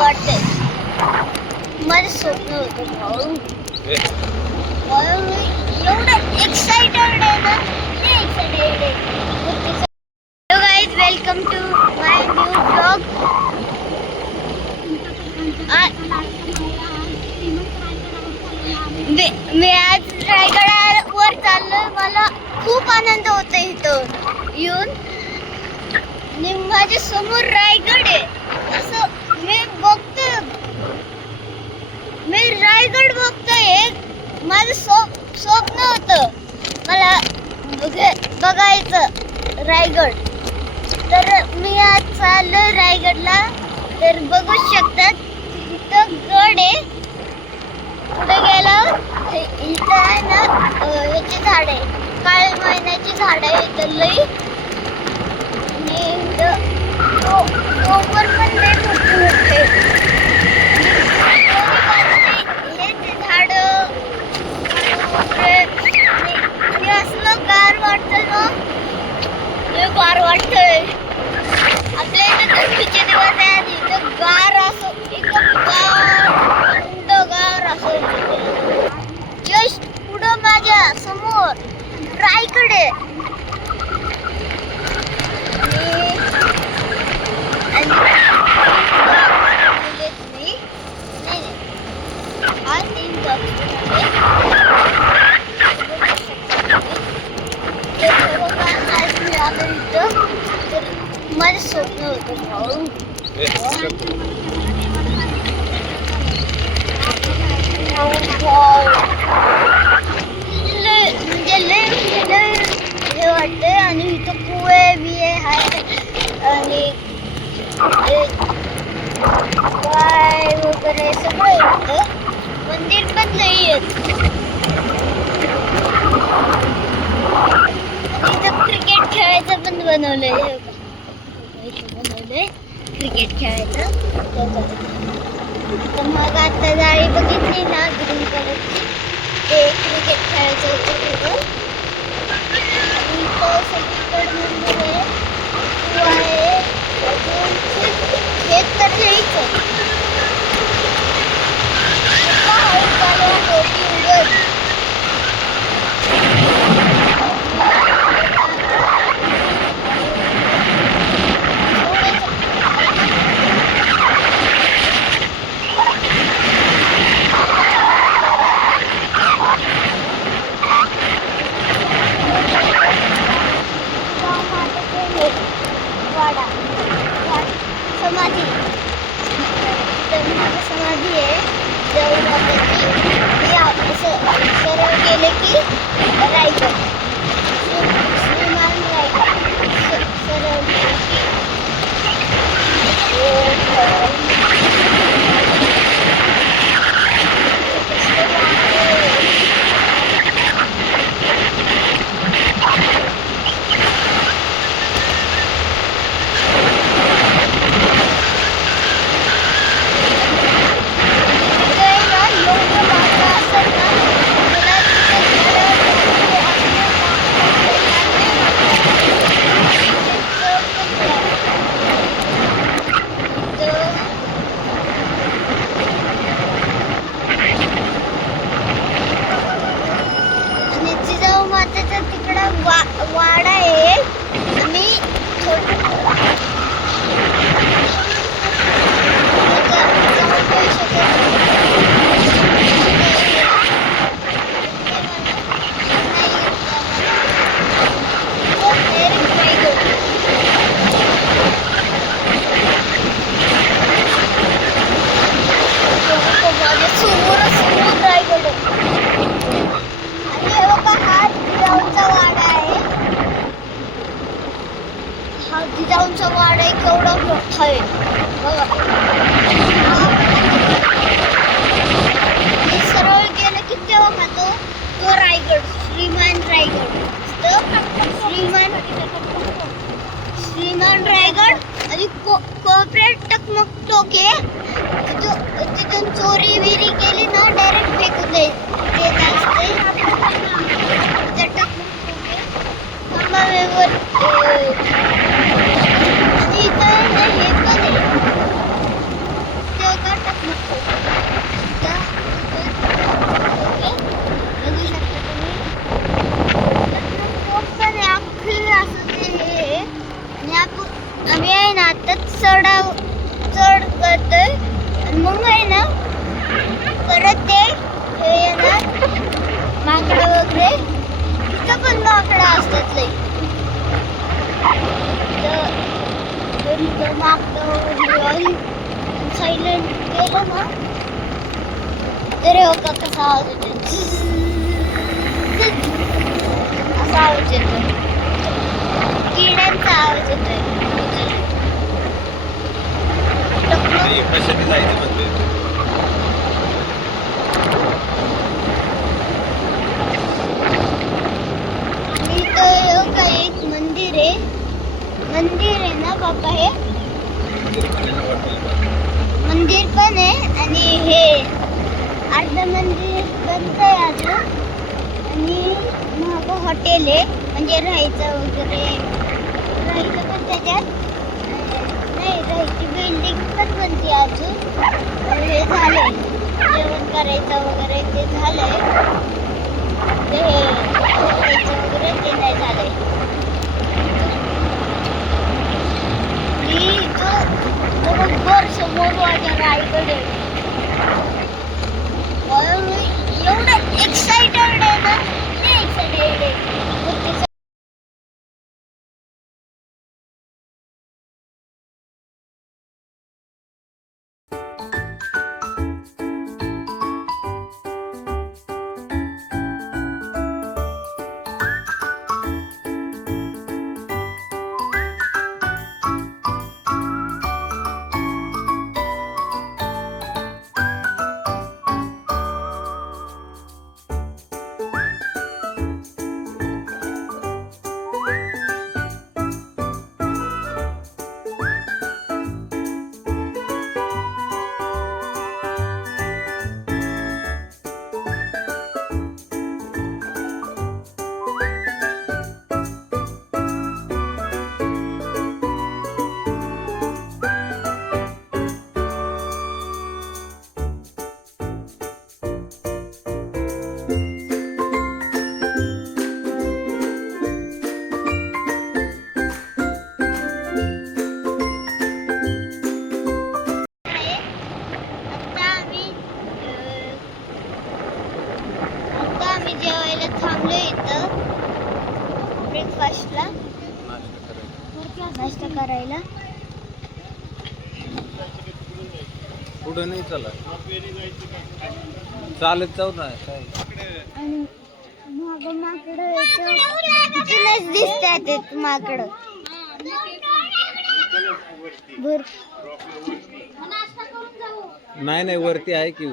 वाटतंय. माझं स्वप्न होतं भाऊ. एवढं एक्साइटेड आहे ना, एक्साइटेड आहे. Hello guys, welcome to my new blog. मी आज रायगडावर चाललोय. मला खूप आनंद होतो इथं येऊन. आणि माझ्या समोर रायगड आहे. असं मी रायगड बघतोय. माझं स्वप्न होतं मला बघायचं रायगड. तर मी आज चाललोय रायगडला. तर बघू शकतात इथं गड आहे. पुढे गेल्यावर इथं आहे ना ह्याची झाड आहे, काळी महिन्याची झाड आहे इथं लई. आणि डोंगर पण लई मोठे मोठे. हे झाड आणि असलं गार वाटतं ना, लई गार वाटतंय. आपल्या इथं थंडीचे दिवस आहे आणि इथं गार असं एकदम थंडगार असं. जस्ट पुढं माझ्या समोर रायगड आहे. माझं स्वप्न होतं भाऊ. म्हणजे लय हे वाटतंय. आणि इथं कुवे बिये आहेत आणि गाय वगैरे सगळं येतं. मंदिर पण लई आहेत. आणि इथं क्रिकेट खेळायचं पण बनवलंय. क्रिकेट खेळायचं. तर मग आता जाळी बघितली ना ग्रीन कलरची, ते क्रिकेट खेळायचं होतं तिथं. आणि इथं सगळीकडे मंदिर आहे, कुवा आहे, शेत तर लईच आहे. समाधी समाधी आहे जवळ असं सरळ गेले की रायगड, श्रीमान रायगड. सरळ गेले की वाडा आहे. आणि जिजाऊंचा वाडा आहे, केवढा मोठा आहे बघा. सरळ गेलं की तेव्हा खातो तो रायगड, श्रीमान रायगड. श्रीमान रायगड आणि कोपऱ्यात टकमक टोक आहे. तिथून चोरी विरी केली ना डायरेक्ट फेकून देत असते. चढ करतोय आणि मग आहे ना परत ते हे येणार माकडं वगैरे. तिथं पण माकडं असतात लई. तर माकडं वगैरे सायलेंट केलं ना तर हो का कसा आवाज येतो, असा आवाज येतो. किड्यांचा आवाज येतोय. कशाने जायचं म्हणतोय? इथं काय एक मंदिर आहे ना बाबा. हे मंदिर पण आहे आणि हे अर्ध मंदिर बंद आहे अजून. आणि मग हॉटेल आहे म्हणजे राहायचं वगैरे. राहायचं पण त्याच्यात नाही, राहायची बिल्डिंग पण बनते अजून. हे झालंय जेवण करायचं वगैरे ते झालंय. ते राहायचं वगैरे ते नाही झालंय. बरोबर समोर माझ्या रायगड आहे. एवढं एक्साइटेड आहे ना, नाही एक्साइटेड आहे. ब्रेकफास्टला नाश्ता करायला. पुढे नाही चालत, चालत जाऊ ना काय. आणि मागं माकडं तिथूनच दिसतात माकडं. नाही वरती आहे की.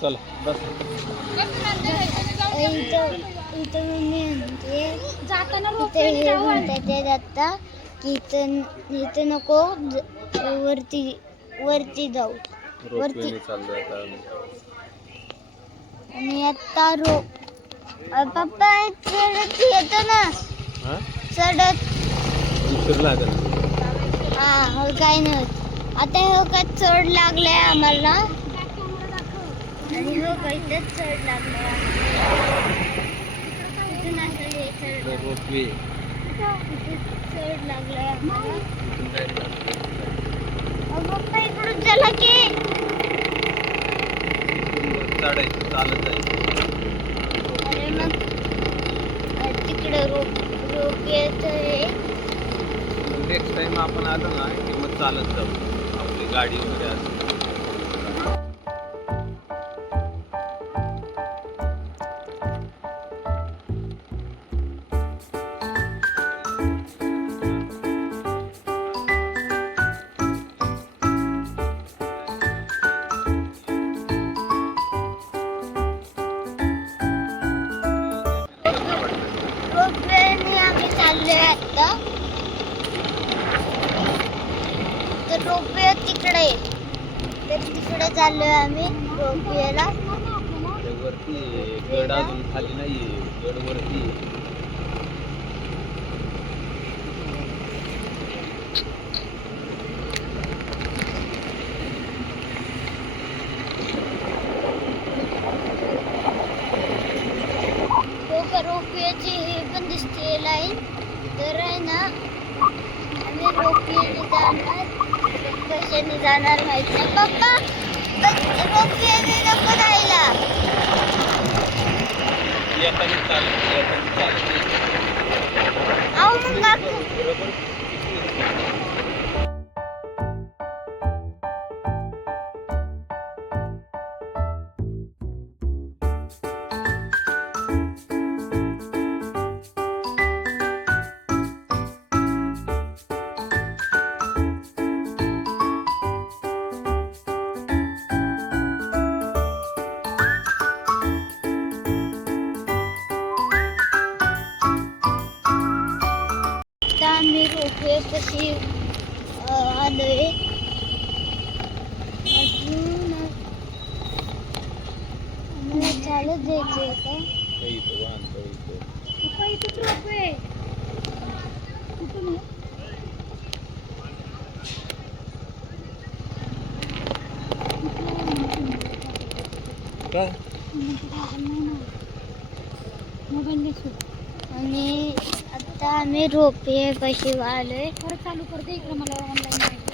चला बस. इथं मम्मी म्हणते इथे हे म्हणतात ते आता की इथं नको वरती जाऊ. वरती आणि आता पप्पा चढत येतो ना, चढत हा हो काय नाही होत. आता हो का चढ लागलाय आम्हाला आणि हो का इथंच चढ लागलाय. इथून असं हे चढ लागलाय आम्हाला. पप्पा इकडून चला की. चढायचं चालत जायचं. अरे मग तिकडे रोप येतोय. नेक्स्ट टाइम आपण आलो ना की मग चालत जाऊ. आपली गाडी वगैरे असते. आम्ही चाललोय आता. तर रोपवे तिकडे, तर तिकडे चाललोय आम्ही रोपवेला. वरती गड अजून खाली नाही, गड वरती. कधी जाणार माहित नाही. पप्पा रोपवे नको जायला. येताना चालत अहो मग काकू बरोबर. आता आम्ही रोपवे कशी आलोय. अजून आम्हाला चालत जायचंय का? इथं वाहन इथं. इथंच रोपवे कुठून आहे? का आणि आता आम्ही रोपवे कशी आलोय. परत चालू करते इकडे मला ऑनलाईन